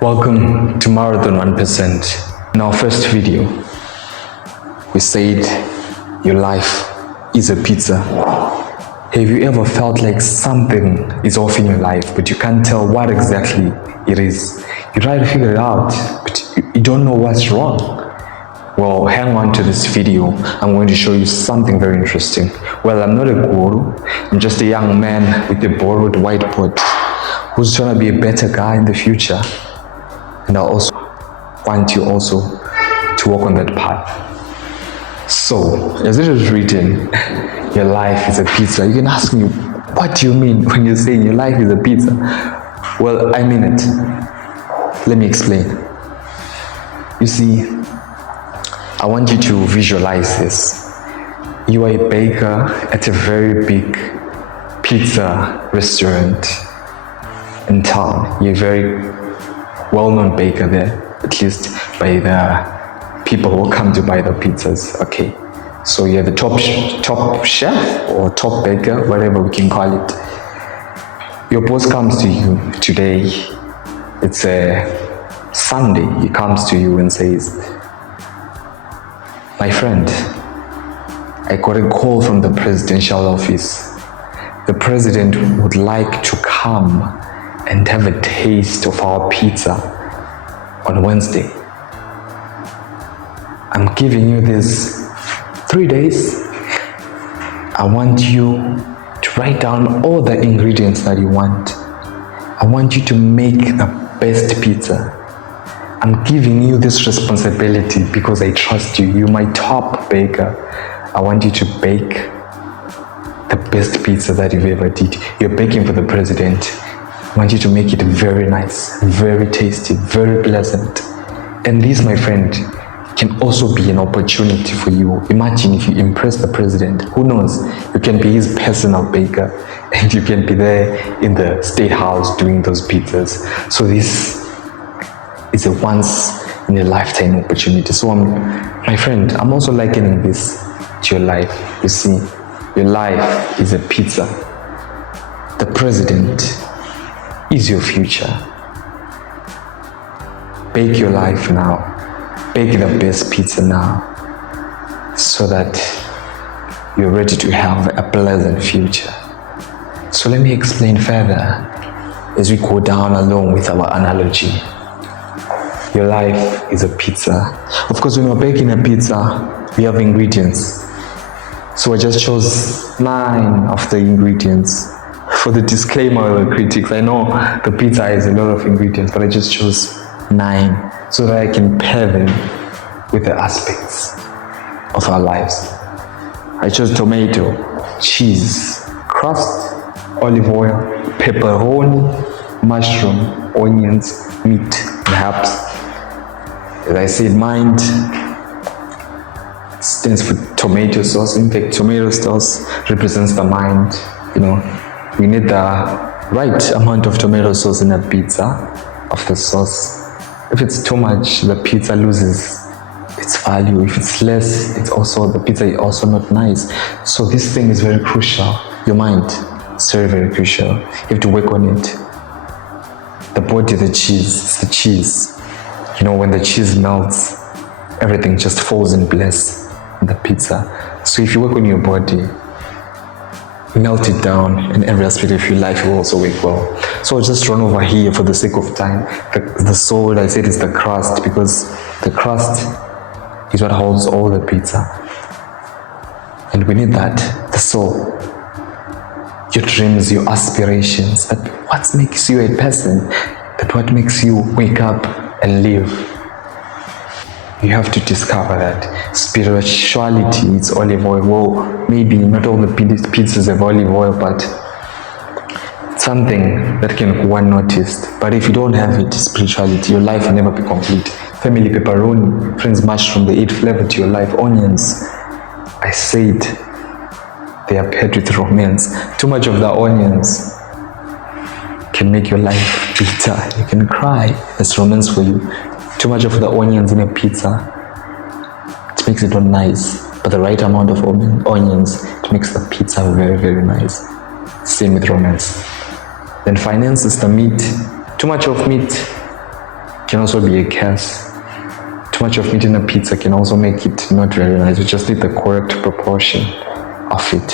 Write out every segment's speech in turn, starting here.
Welcome to Marathon 1%. In our first video, we said your life is a pizza. Have you ever felt like something is off in your life, but you can't tell what exactly it is? You try to figure it out, but you don't know what's wrong. Well, hang on to this video. I'm going to show you something very interesting. Well, I'm not a guru. I'm just a young man with a borrowed whiteboard who's trying to be a better guy in the future. And I also want you also to walk on that path. So, as it is written, your life is a pizza. You can ask me, what do you mean when you're saying your life is a pizza? Well, I mean it. Let me explain. You see, I want you to visualize this. You are a baker at a very big pizza restaurant in town. You're a very well-known baker there, at least by the people who come to buy the pizzas. Okay, so you're the top chef or top baker, whatever we can call it. Your boss comes to you today. It's a Sunday. He comes to you and says, "My friend, I got a call from the presidential office. The president would like to come and have a taste of our pizza on Wednesday. I'm giving you this 3 days. I want you to write down all the ingredients that you want. I want you to make the best pizza. I'm giving you this responsibility because I trust you. You're my top baker. I want you to bake the best pizza that you've ever did. You're baking for the president. I want you to make it very nice, very tasty, very pleasant. And this, my friend, can also be an opportunity for you. Imagine if you impress the president. Who knows? You can be his personal baker and you can be there in the state house doing those pizzas. So this is a once in a lifetime opportunity. So my friend, I'm also likening this to your life. You see, your life is a pizza. The president is your future. Bake your life now. Bake the best pizza now so that you're ready to have a pleasant future. So let me explain further as we go down along with our analogy. Your life is a pizza. Of course, when we're baking a pizza, we have ingredients. So I just chose 9 of the ingredients. For the disclaimer, the critics, I know the pizza has a lot of ingredients, but I just chose 9 so that I can pair them with the aspects of our lives. I chose tomato, cheese, crust, olive oil, pepperoni, mushroom, onions, meat, and herbs. As I said, mind stands for tomato sauce. In fact, tomato sauce represents the mind. You know, we need the right amount of tomato sauce in a pizza, of the sauce. If it's too much, the pizza loses its value. If it's less, the pizza is also not nice. So this thing is very crucial. Your mind is very, very crucial. You have to work on it. The body, the cheese, it's the cheese. You know, when the cheese melts, everything just falls in place in the pizza. So if you work on your body, melt it down, and every aspect of your life will also work well. So I'll just run over here for the sake of time. The soul, I said, is the crust, because the crust is what holds all the pizza. And we need that, the soul. Your dreams, your aspirations, that what makes you a person, that what makes you wake up and live. You have to discover that. Spirituality, it's olive oil. Well, maybe not all the pizzas have olive oil, but it's something that can go unnoticed. But if you don't have it, spirituality, your life will never be complete. Family pepperoni, friends mushroom, they add flavor to your life. Onions, I said, they are paired with romance. Too much of the onions can make your life bitter. You can cry. That's romance for you. Too much of the onions in a pizza, it makes it not nice. But the right amount of onions, it makes the pizza very, very nice. Same with romance. Then finance is the meat. Too much of meat can also be a curse. Too much of meat in a pizza can also make it not very nice. You just need the correct proportion of it.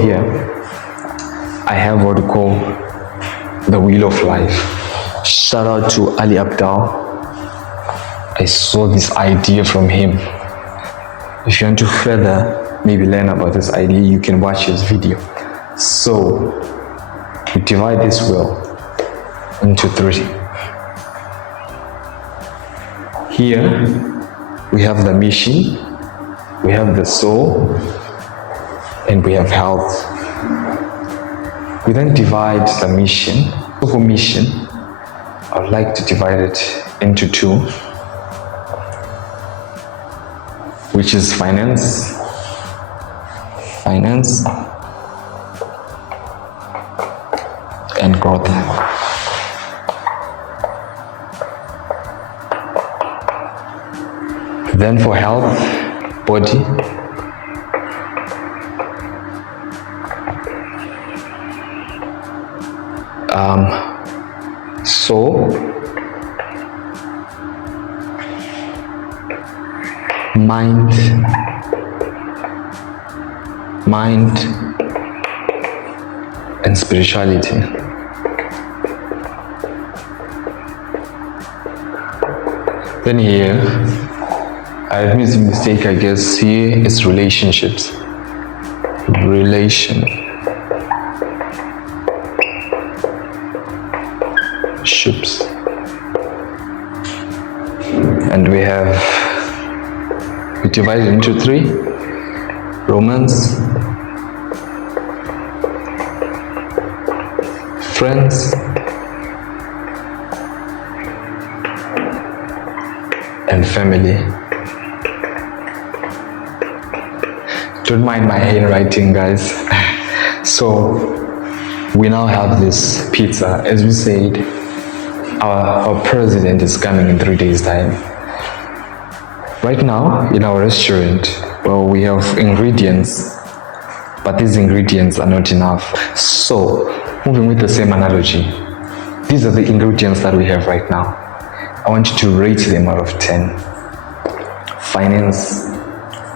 Here, I have what we call the Wheel of Life. Shout out to Ali Abdal. I saw this idea from him. If you want to further maybe learn about this idea, you can watch his video. So, we divide this wheel into 3. Here, we have the mission, we have the soul, and we have health. We then divide the mission. So for mission, I would like to divide it into 2, which is finance and growth. Then for health, body, soul, mind and spirituality. Then here, I've made a mistake, I guess. Here is relationships. And we divide it into 3. Romance, friends, and family. Don't mind my handwriting, guys. So we now have this pizza. As we said, our president is coming in 3 days' time. Right now, in our restaurant, well, we have ingredients, but these ingredients are not enough. So, moving with the same analogy, these are the ingredients that we have right now. I want you to rate them out of 10. Finance.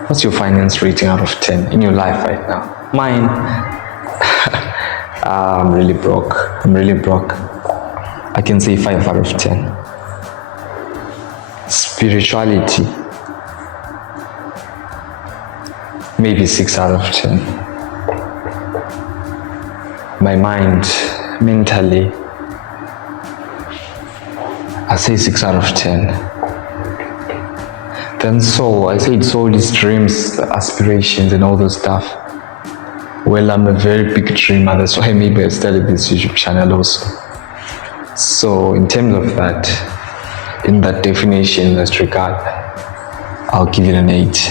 What's your finance rating out of 10 in your life right now? Mine, I'm really broke. I can say 5 out of 10. Spirituality, maybe 6 out of 10. My mind, mentally, I say 6 out of 10. Then soul, I said soul is dreams, aspirations and all those stuff. Well, I'm a very big dreamer, that's why maybe I started this YouTube channel also. So in terms of that, in that definition, in that regard, I'll give it an 8.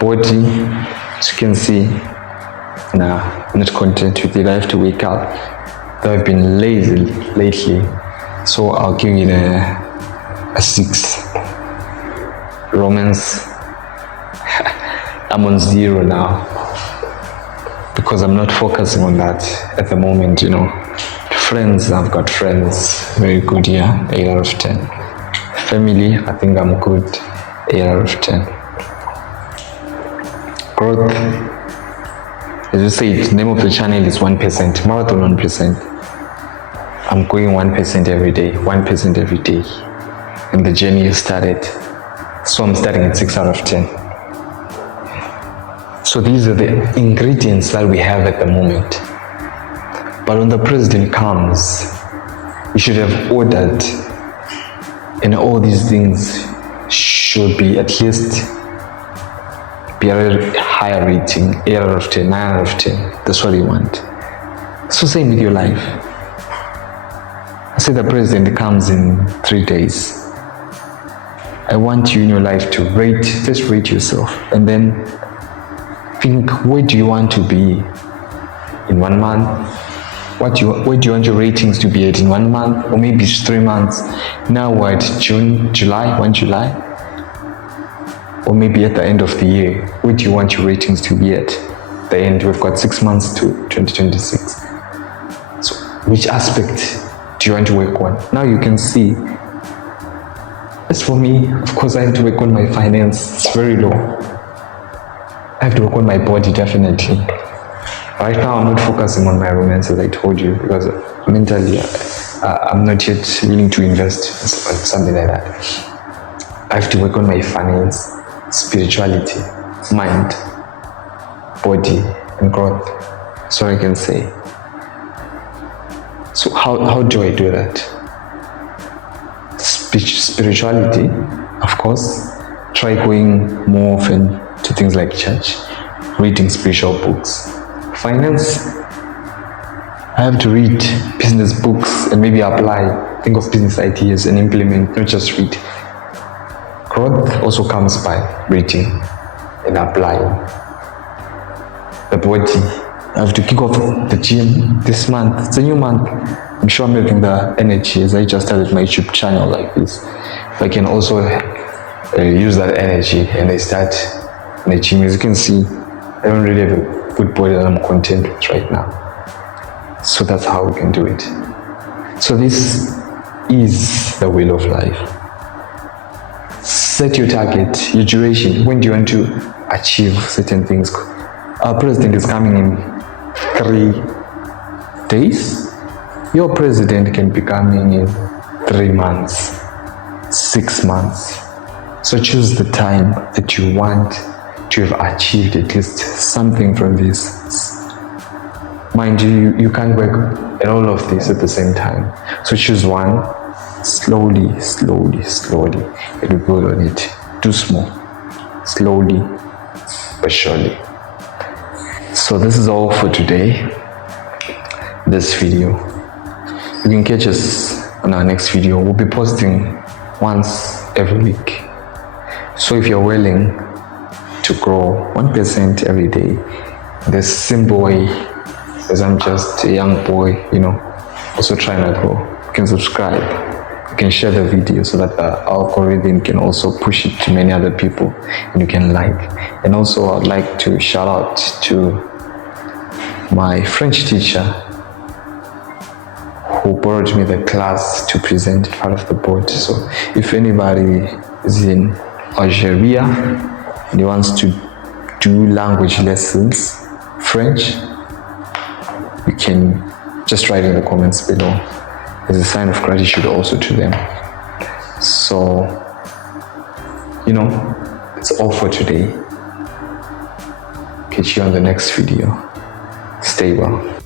Body, as you can see, nah, I'm not content with it. I have to wake up. I've been lazy lately, so I'll give it a 6. Romance, I'm on 0 now because I'm not focusing on that at the moment, you know. Friends, I've got friends, very good, yeah, 8 out of 10. Family, I think I'm good, 8 out of 10. Growth, as you said, the name of the channel is 1%, marathon 1%. I'm going 1% every day, 1% every day. And the journey has started. So I'm starting at 6 out of 10. So these are the ingredients that we have at the moment. But when the president comes, we should have ordered, and all these things should be at least be a higher rating, 8 out of 10, 9 out of 10. That's what you want. So same with your life. I say the president comes in 3 days. I want you in your life to just rate yourself, and then think, where do you want to be in 1 month? Where do you want your ratings to be at in 1 month, or maybe 3 months? Now what, June, July, 1 July? Or maybe at the end of the year, where do you want your ratings to be at? The end, we've got 6 months to 2026. So which aspect do you want to work on? Now you can see As for me, of course, I have to work on my finance. It's very low. I have to work on my body, definitely. Right now, I'm not focusing on my romance, as I told you, because mentally, I'm not yet willing to invest in something like that. I have to work on my finance, spirituality, mind, body, and growth. So I can say. So how do I do that? Spirituality, of course. Try going more often to things like church, reading spiritual books. Finance, I have to read business books and maybe apply, think of business ideas and implement, not just read. Growth also comes by reading and applying. The body, I have to kick off the gym this month. It's a new month. I'm sure I'm having the energy as I just started my YouTube channel like this. If I can also use that energy and I start in the gym. As you can see, I don't really have a good body that I'm content with right now. So that's how we can do it. So this is the wheel of life. Set your target, your duration. When do you want to achieve certain things? Our president is coming in 3 days. Your president can be coming in 3 months, 6 months. So choose the time that you want to have achieved at least something from this. Mind you, you can't work at all of this at the same time. So choose one, slowly, and you build on it. Do small, slowly, but surely. So this is all for today, this video. You can catch us on our next video. We'll be posting once every week. So if you're willing to grow 1% every day, the simple way, as I'm just a young boy, also trying to grow, you can subscribe, you can share the video so that the algorithm can also push it to many other people and you can like. And also I'd like to shout out to my French teacher who borrowed me the class to present part of the board. So if anybody is in Algeria and he wants to do language lessons, French, you can just write in the comments below as a sign of gratitude also to them. So, it's all for today. Catch you on the next video. Stay well.